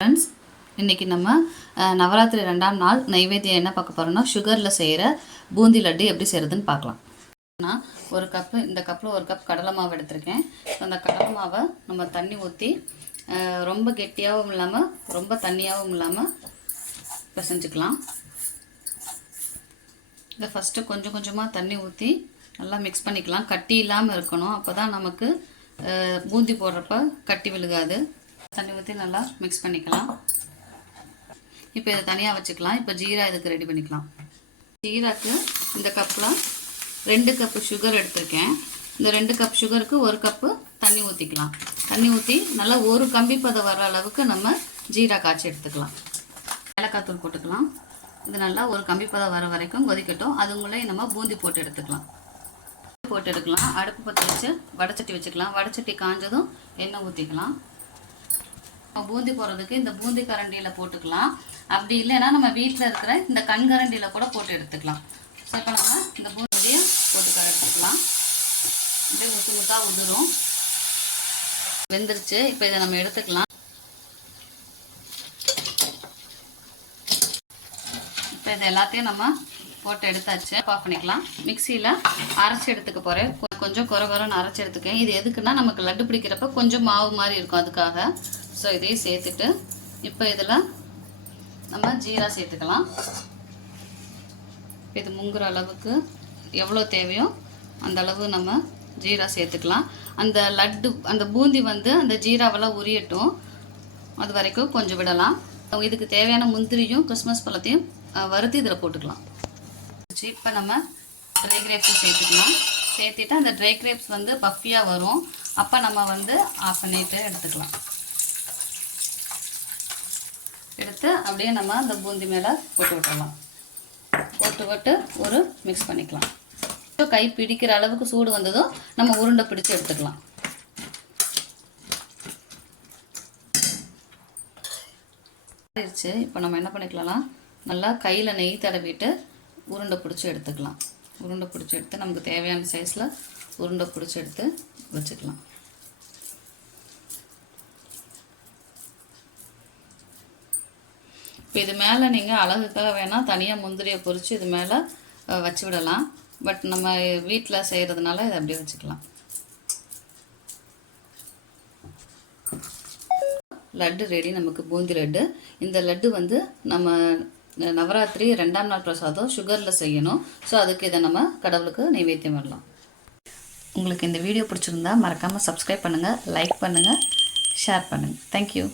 Friends, இன்றைக்கி நம்ம நவராத்திரி 2ஆம் நாள் நைவேத்தியம் என்ன பார்க்க போகிறோம்னா சுகரில் செய்கிற பூந்தி லட்டு எப்படி செய்கிறதுன்னு பார்க்கலாம். நான் ஒரு கப்பு, இந்த கப்பில் ஒரு கப் கடலை மாவு எடுத்திருக்கேன். அந்த கடலை மாவை நம்ம தண்ணி ஊற்றி ரொம்ப கெட்டியாகவும் இல்லாமல் ரொம்ப தண்ணியாகவும் இல்லாமல் பிசைஞ்சுக்கலாம். இதை ஃபஸ்ட்டு கொஞ்சம் கொஞ்சமாக தண்ணி ஊற்றி நல்லா மிக்ஸ் பண்ணிக்கலாம். கட்டி இல்லாமல் இருக்கணும், அப்போ தான் நமக்கு பூந்தி போடுறப்ப கட்டி விழுகாது. தண்ணி ஊற்றி நல்லா மிக்ஸ் பண்ணிக்கலாம். இப்போ இதை தனியாக வச்சுக்கலாம். இப்போ ஜீரா இதுக்கு ரெடி பண்ணிக்கலாம். ஜீராக்கு இந்த கப்பில் 2 கப்பு சுகர் எடுத்திருக்கேன். இந்த 2 கப் சுகருக்கு 1 கப்பு தண்ணி ஊற்றிக்கலாம். தண்ணி ஊற்றி நல்லா ஒரு கம்பி பதம் வர அளவுக்கு நம்ம ஜீரா காய்ச்சி எடுத்துக்கலாம். ஏலக்காய் தூள் போட்டுக்கலாம். இது நல்லா ஒரு கம்பி பதம் வர வரைக்கும் கொதிக்கட்டும். அதுங்களே நம்ம பூந்தி போட்டு எடுத்துக்கலாம். அடுப்பு பற்ற வச்சு வடைச்சட்டி வச்சுக்கலாம். வடைச்சட்டி காஞ்சதும் எண்ணெய் ஊற்றிக்கலாம். பூந்தி போடுறதுக்கு இந்த பூந்தி கரண்டியில் போட்டுக்கலாம். அப்படி இல்லைன்னா நம்ம வீட்டில் இருக்கிற இந்த கண்கரண்டியில் கூட போட்டு எடுத்துக்கலாம். ஸோ இப்போ நம்ம இந்த பூந்தியை போட்டு எடுத்துக்கலாம். அப்படியே முத்து முத்தாக உதிரும். வெந்துருச்சு. இப்போ இதை நம்ம எடுத்துக்கலாம். இப்போ இது எல்லாத்தையும் நம்ம போட்டு எடுத்தாச்சு. ஆஃப் பண்ணிக்கலாம். மிக்சியில் அரைச்சி எடுத்துக்க போகிறேன். கொஞ்சம் குறைன்னு அரைச்சி எடுத்துக்கேன். இது எதுக்குன்னா நமக்கு லட்டு பிடிக்கிறப்ப கொஞ்சம் மாவு மாதிரி இருக்கும், அதுக்காக. ஸோ இதையும் சேர்த்துட்டு இப்போ இதில் நம்ம ஜீரா சேர்த்துக்கலாம். இது முங்குற அளவுக்கு எவ்வளோ தேவையோ அந்த அளவு நம்ம ஜீரா சேர்த்துக்கலாம். அந்த லட்டு, அந்த பூந்தி அந்த ஜீராவெல்லாம் உரியட்டும், அது வரைக்கும் கொஞ்சம் விடலாம். இதுக்கு தேவையான முந்திரியும் கிறிஸ்மஸ் பழத்தையும் வறுத்து இதில் போட்டுக்கலாம். இப்போ நம்ம ட்ரை கிரேப்ஸும் சேர்த்துக்கலாம். சேர்த்துட்டு அந்த ட்ரை கிரேப்ஸ் பஃபியாக வரும். அப்போ நம்ம ஆஃப் பண்ணிட்டு எடுத்துக்கலாம். எடுத்து அப்படியே நம்ம அந்த பூந்தி மேலே போட்டு விட்டுடலாம். போட்டு ஒரு மிக்ஸ் பண்ணிக்கலாம். கை பிடிக்கிற அளவுக்கு சூடு வந்ததும் நம்ம உருண்டை பிடிச்சி எடுத்துக்கலாம். இப்போ நம்ம என்ன பண்ணிக்கலாம், நல்லா கையில் நெய் தடவிட்டு உருண்டை பிடிச்சி எடுத்துக்கலாம். உருண்டை பிடிச்சி எடுத்து நமக்கு தேவையான சைஸில் உருண்டை பிடிச்சி எடுத்து வச்சுக்கலாம். இப்போ இது மேலே நீங்கள் அழகுக்காக வேணால் தனியாக முந்திரியை பொரித்து இது மேலே வச்சு விடலாம். பட் நம்ம வீட்டில் செய்கிறதுனால இதை அப்படியே வச்சுக்கலாம். லட்டு ரெடி, நமக்கு பூந்தி லட்டு. இந்த லட்டு நம்ம நவராத்திரி 2ஆம் நாள் பிரசாதம் சுகரில் செய்யணும். ஸோ அதுக்கு இதை நம்ம கடவுளுக்கு நைவேத்தியம் வரலாம். உங்களுக்கு இந்த வீடியோ பிடிச்சிருந்தா மறக்காமல் சப்ஸ்கிரைப் பண்ணுங்கள், லைக் பண்ணுங்கள், ஷேர் பண்ணுங்கள். தேங்க்யூ.